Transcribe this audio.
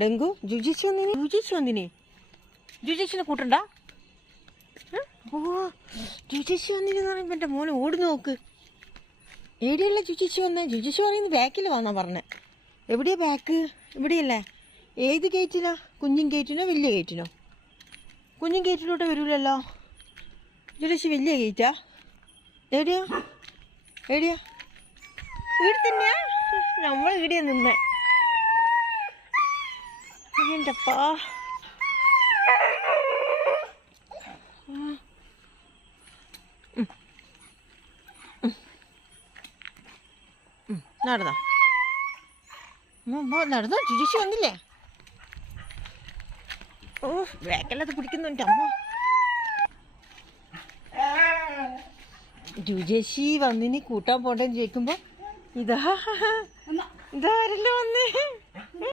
Dengue ജുജിച്ച് വന്നിനി ജുജിച്ചിനെ കൂട്ടണ്ട. ഓ ജുജിച്ച് വന്നിനെന്ന് പറയുമ്പോൾ എൻ്റെ മോനെ ഓടി നോക്ക്. എവിടെയല്ല ജുജിച്ച് വന്നേ? ജുജിച്ച് പറയുന്നത് ബാക്കിൽ വന്നാ പറഞ്ഞേ. എവിടെയാ ബാക്ക്? ഇവിടെയല്ലേ? ഏത് ഗേറ്റിനാ? കുഞ്ഞും ഗേറ്റിനോ വലിയ ഗേറ്റിനോ? കുഞ്ഞും ഗേറ്റിലോട്ട് വരൂലല്ലോ. ജുജിച്ച് വലിയ ഗേറ്റാ? എവിടെയാ എവിടെയാ? ഇവിടെ തന്നെയാ? നമ്മൾ ഇവിടെയാ നിന്നേ. എൻ്റെപ്പാ നടന്നോ നടന്നോ? ജുജിച്ച് വന്നില്ലേ? ഓ ബാക്കല്ലാതെ പിടിക്കുന്നുണ്ട് അമ്മ. ജുജേശി വന്നിനി കൂട്ടാൻ പോണ്ടെന്ന് ചോദിക്കുമ്പോ ഇതാരല്ലോ വന്നേ.